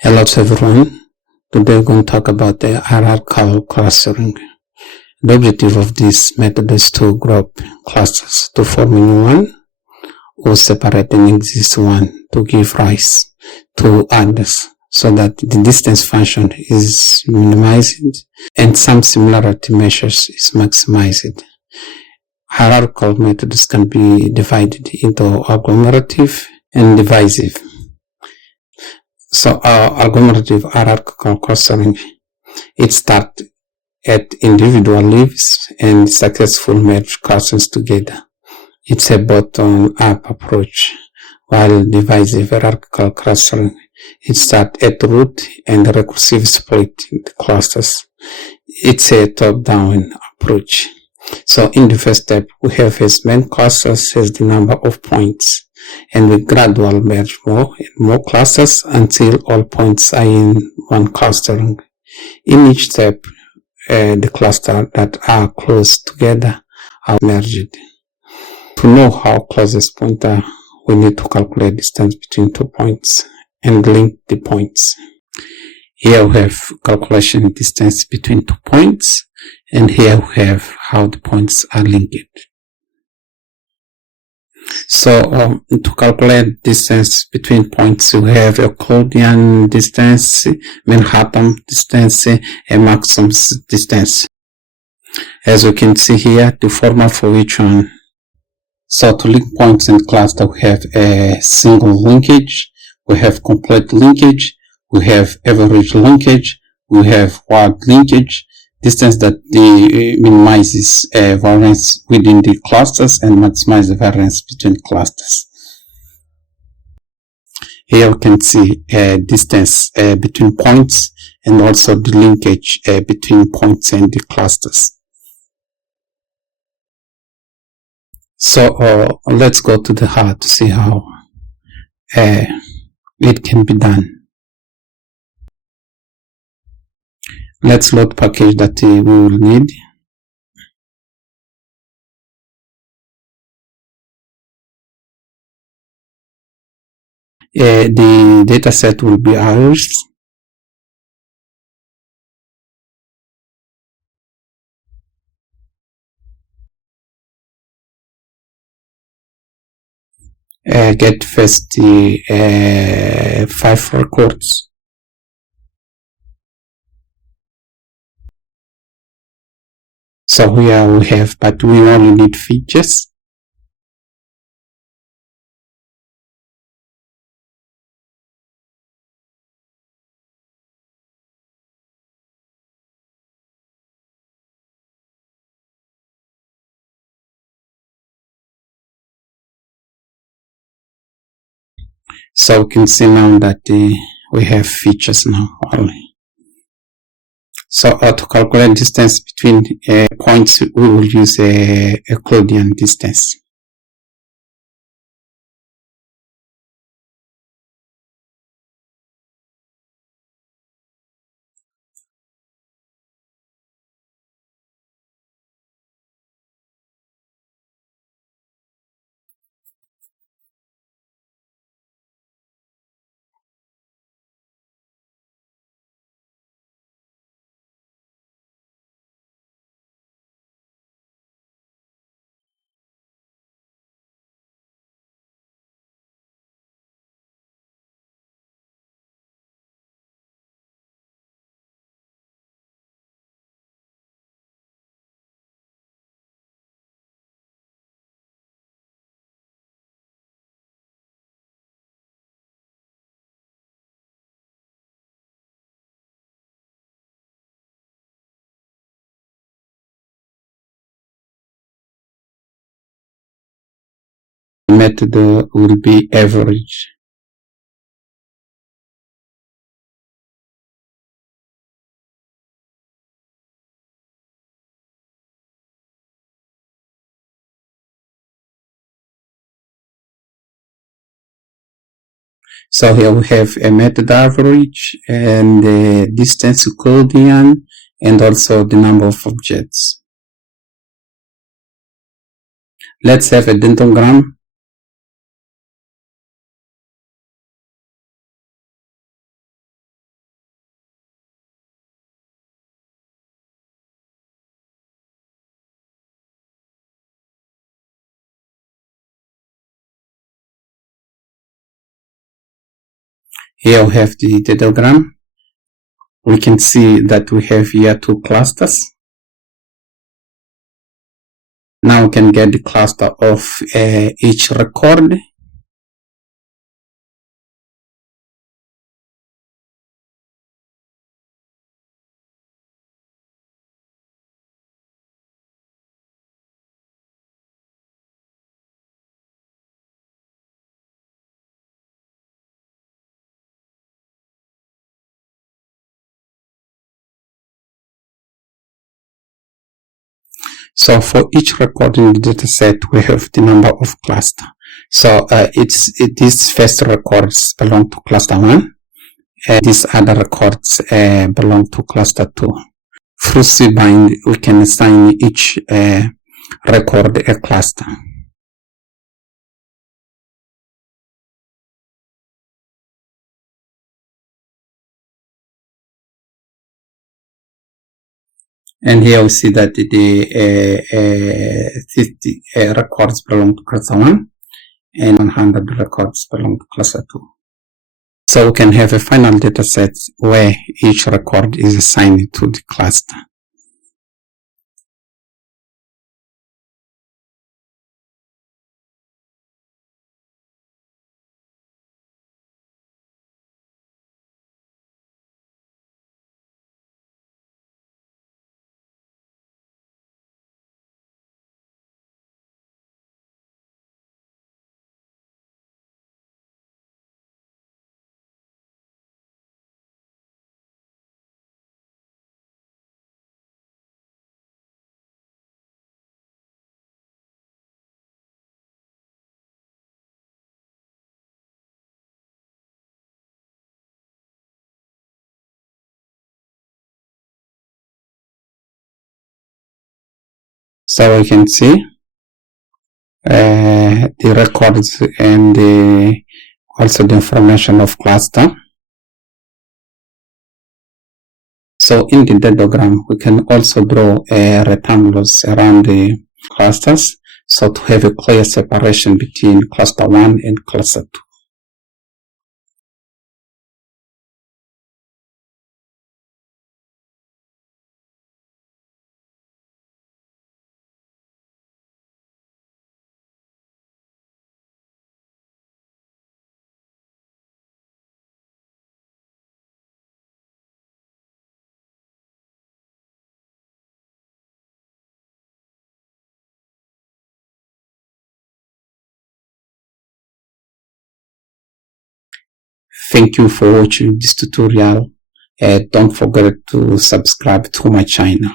Hello to everyone. Today we're going to talk about the hierarchical clustering. The objective of this method is to group clusters to form a new one or separate an existing one to give rise to others so that the distance function is minimized and some similarity measures is maximized. Hierarchical methods can be divided into agglomerative and divisive. So agglomerative hierarchical clustering, it starts at individual leaves and successful merge clusters together. It's a bottom-up approach, while divisive hierarchical clustering, it starts at root and recursive split the clusters. It's a top-down approach. So in the first step, we have as main clusters as the number of points, and we gradually merge more and more clusters until all points are in one clustering. In each step, the clusters that are close together are merged. To know how closest points are, we need to calculate distance between 2 points and link the points. Here we have calculation distance between 2 points, and here we have how the points are linked. So to calculate distance between points, we have Euclidean distance, Manhattan distance, and maximum distance. As we can see here, the formula for each one. So to link points in cluster, we have a single linkage, we have complete linkage, we have average linkage, we have wide linkage, distance that minimizes variance within the clusters and maximizes the variance between clusters. Here we can see distance between points and also the linkage between points and the clusters. So let's go to the heart to see how it can be done. Let's load package that we will need. The dataset will be ours. Get first the 5 records. So here we have, but we only need features. So we can see now that we have features now only. So to calculate distance between points, we will use a Euclidean distance. The method will be average. So here we have a method average and the distance Euclidean and also the number of objects. Let's have a dendrogram. Here we have the datagram. We can see that we have here 2 clusters. Now we can get the cluster of each record. So for each record in the dataset, we have the number of cluster. So these first records belong to cluster 1, and these other records belong to cluster 2. Through cbind, we can assign each record a cluster. And here we see that the 50 records belong to cluster 1 and 100 records belong to cluster 2. So we can have a final data set where each record is assigned to the cluster. So we can see the records and also the information of cluster. So in the datagram, we can also draw rectangles around the clusters, so to have a clear separation between cluster 1 and cluster 2. Thank you for watching this tutorial. Don't forget to subscribe to my channel.